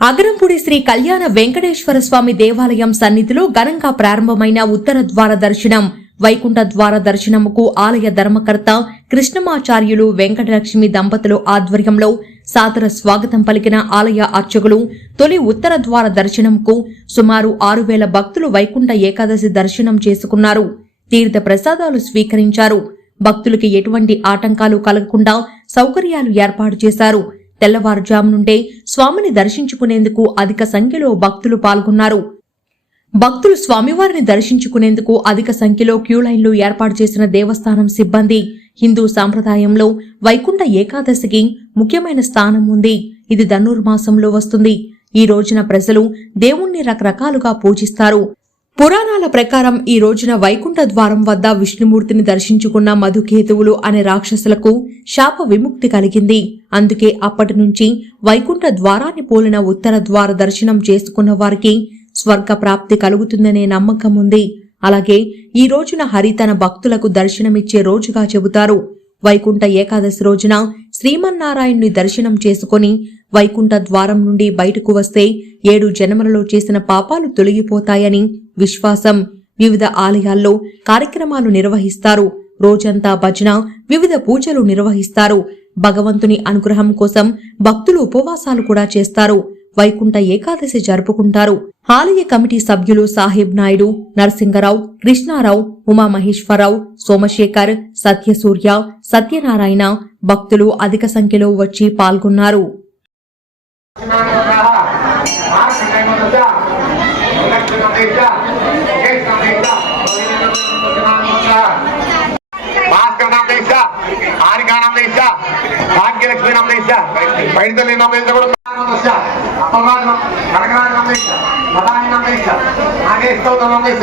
అగరంపూడి శ్రీ కళ్యాణ వెంకటేశ్వర స్వామి దేవాలయం సన్నిధిలో ఘనంగా ప్రారంభమైన ఉత్తర ద్వార దర్శనం. వైకుంఠ ద్వార దర్శనముకు ఆలయ ధర్మకర్త కృష్ణమాచార్యులు వెంకటలక్ష్మి దంపతులు ఆధ్వర్యంలో సాదర స్వాగతం పలికిన ఆలయ అర్చకులు తొలి ఉత్తర ద్వార దర్శనంకు సుమారు ఆరు వేల భక్తులు వైకుంఠ ఏకాదశి దర్శనం చేసుకున్నారు. తీర్థ ప్రసాదాలు స్వీకరించారు. భక్తులకి ఎటువంటి ఆటంకాలు కలగకుండా సౌకర్యాలు ఏర్పాటు చేశారు. తెల్లవారుజాము నుండే స్వామిని దర్శించుకునేందుకు అధిక సంఖ్యలో భక్తులు పాల్గొన్నారు. భక్తులు స్వామివారిని దర్శించుకునేందుకు అధిక సంఖ్యలో క్యూ లైన్లు ఏర్పాటు చేసిన దేవస్థానం సిబ్బంది హిందూ సాంప్రదాయంలో వైకుంఠ ఏకాదశికి ముఖ్యమైన స్థానం ఉంది. ఇది ధనుర్మాసంలో వస్తుంది. ఈ రోజున ప్రజలు దేవుణ్ణి రకరకాలుగా పూజిస్తారు. పురాణాల ప్రకారం ఈ రోజున వైకుంఠ ద్వారం వద్ద విష్ణుమూర్తిని దర్శించుకున్న మధుకేతువులు అనే రాక్షసులకు శాప విముక్తి కలిగింది. అందుకే అప్పటి నుంచి వైకుంఠ ద్వారాన్ని పోలిన ఉత్తర ద్వార దర్శనం చేసుకున్న వారికి స్వర్గ ప్రాప్తి కలుగుతుందనే నమ్మకం ఉంది. అలాగే ఈ రోజున హరి తన భక్తులకు దర్శనమిచ్చే రోజుగా చెబుతారు. వైకుంఠ ఏకాదశి రోజున శ్రీమన్నారాయణ్ణి దర్శనం చేసుకొని వైకుంఠ ద్వారం నుండి బయటకు వస్తే ఏడు జన్మలలో చేసిన పాపాలు తొలగిపోతాయని విశ్వాసం. వివిధ ఆలయాల్లో కార్యక్రమాలు నిర్వహిస్తారు. రోజంతా భజన వివిధ పూజలు నిర్వహిస్తారు. భగవంతుని అనుగ్రహం కోసం భక్తులు ఉపవాసాలు కూడా చేస్తారు. వైకుంఠ ఏకాదశి జరుపుకుంటారు. ఆలయ కమిటీ సభ్యులు సాహెబ్ నాయుడు నరసింగరావు కృష్ణారావు ఉమామహేశ్వరరావు సోమశేఖర్ సత్యసూర్య సత్యనారాయణ భక్తులు అధిక సంఖ్యలో వచ్చి పాల్గొన్నారు. భాగ్యలక్ష్మి నామ దేశ పైడితల్లి నామ కూడా దేశ కనకరాజు నామ దేశ మదాని నాగేశ్ గౌతమ్ నామ దేశ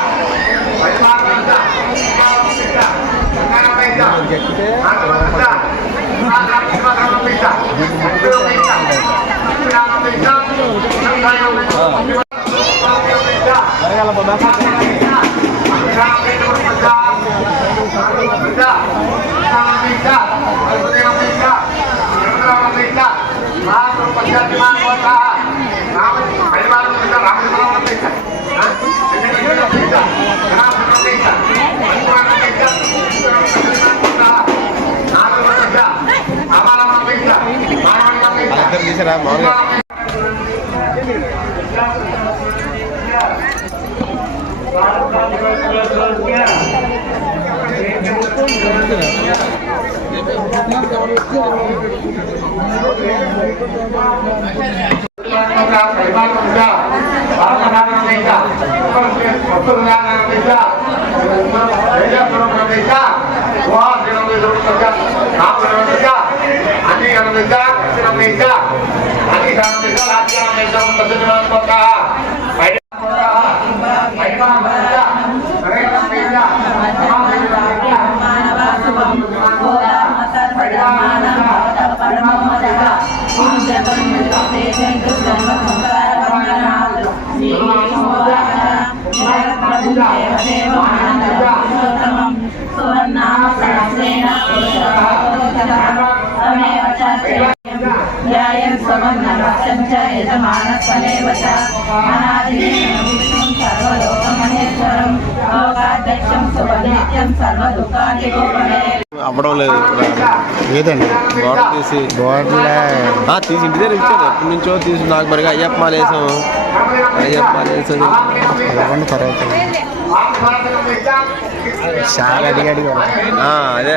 తారీఖు ra mở ra Wow. పేర్లు ఇచ్చారా? వాళ్ళిద్దరు తీసారా మామూలుగా ध्यायन् स्वमन्नमक्षं च यजमानस्वनेव च अनादिनेयं विष्णुं सर्वलोकमहेश्वरं लोकाध्यक्षं सुवनित्यं सर्वदुःखादिगोपने అవ్వడం లేదు ఏదండి బాటిల్ తీసి బోర్డులే ఆ, తీసి ఇంటి దగ్గర ఇచ్చారు ఎప్పటి నుంచో తీసి నాకు మరిగా అయ్యప్ప మాల వేసాం అయ్యప్ప మాల వేసాను ఇవ్వండి తర్వాత చాలా అడిగి అడిగి ఆ, అదే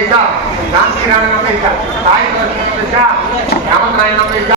కనకరాజ నమేశ మదాని నమేశ నాగేశ్వర నమేశ ప్రసాద సీతా నమేశ